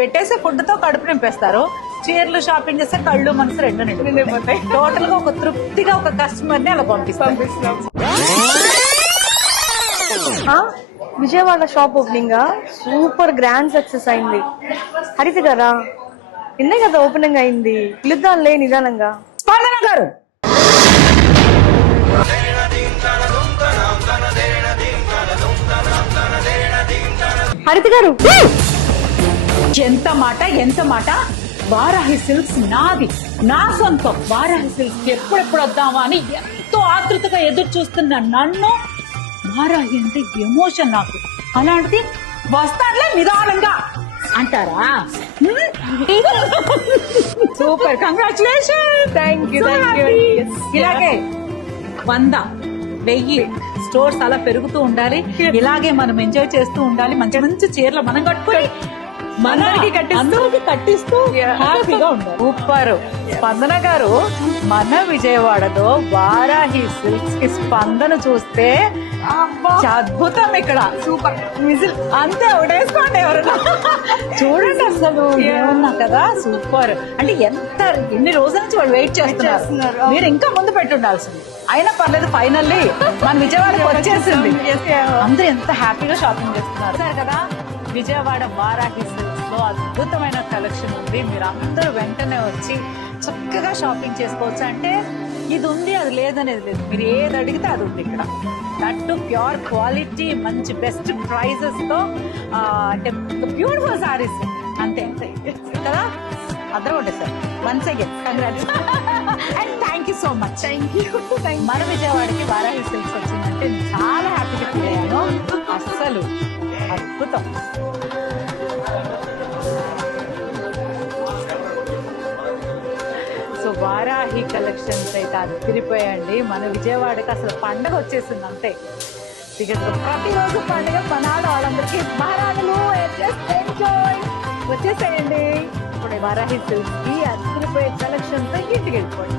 పెట్టేసే food తో కడుపు నింపేస్తారు, చీరలు షాపింగ్ చేస్తే కళ్ళు మనసు రెండు నిండిపోతాయి. టోటల్ గా ఒక తృప్తిగా ఒక కస్టమర్ ని అలా పంపిస్తాం. Vijayawada shop opening super grand success అయింది. హరిత గారా నిన్నే కదా ఓపెనింగ్ అయింది, పిలుద్దాంలే నిదానంగా. స్పందన గారు హరిత గారు ఎంత మాట ఎంత మాట. వారాహి సిల్క్స్ నాది, నా సొంతం. వారాహి సిల్క్స్ ఎప్పుడెప్పుడు వద్దామా అని ఎంతో ఆతృతగా ఎదురు చూస్తున్న నన్ను వారాహి అంటే ఎమోషన్ నాకు. అలాంటిది వస్తాడులే నిదానంగా అంటారా? Super, congratulation. Thank you. ఇలాగే 100, 1000 స్టోర్స్ అలా పెరుగుతూ ఉండాలి. ఇలాగే మనం ఎంజాయ్ చేస్తూ ఉండాలి. మంచి మంచి చీరలు మనం కట్టుకొని అందరికి కట్టిస్తూ హ్యాపీగా ఉండాలి. సూపర్. స్పందన గారు, మన విజయవాడలో వారాహి సిల్క్స్ కి స్పందన చూస్తే అద్భుతం. ఇక్కడ సూపర్ విజిల్ అంతే ఒకటేసుకోండి ఎవరన్నా. చూడండి అసలు ఏమన్నా కదా. సూపర్. అంటే ఎన్ని రోజుల నుంచి వాళ్ళు వెయిట్ చేస్తున్నారు. మీరు ఇంకా ముందు పెట్టి ఉండాల్సింది. అయినా పర్లేదు, ఫైనల్లీ మన విజయవాడకి వచ్చేసింది. అందరూ ఎంత హ్యాపీగా షాపింగ్ చేస్తున్నారు సరే కదా. విజయవాడ వారాహి సిల్క్స్ లో అద్భుతమైన కలెక్షన్ ఉంది. మీరు అందరూ వెంటనే వచ్చి చక్కగా షాపింగ్ చేసుకోవచ్చు. అంటే ఇది ఉంది అది లేదనేది లేదు, మీరు ఏది అడిగితే అది ఉంది ఇక్కడ. దట్టు ప్యూర్ క్వాలిటీ, మంచి బెస్ట్ ప్రైజెస్ తో, అంటే బ్యూటిఫుల్ సారీస్ అంతే కదా. అందరూ ఉంటాయి sir. Once again congrats and thank you so much. Thank you. మన విజయవాడకి వారాహి సిల్క్స్ వచ్చిందంటే చాలా హ్యాపీగా ఫీల్ అయ్యాను. అస్సలు అద్భుతం. సో వారాహి కలెక్షన్స్ అయితే అదిరిపోయండి. మన విజయవాడకి అసలు పండగ వచ్చేసింది అంతే. ప్రతిరోజు పండుగ మన వాళ్ళందరికీ మహారాణులు వచ్చేసేయండి. ఇప్పుడు వారాహి సిల్క్స్ కి అదిరిపోయే కలెక్షన్స్ ఇంటికి వెళ్ళిపోండి.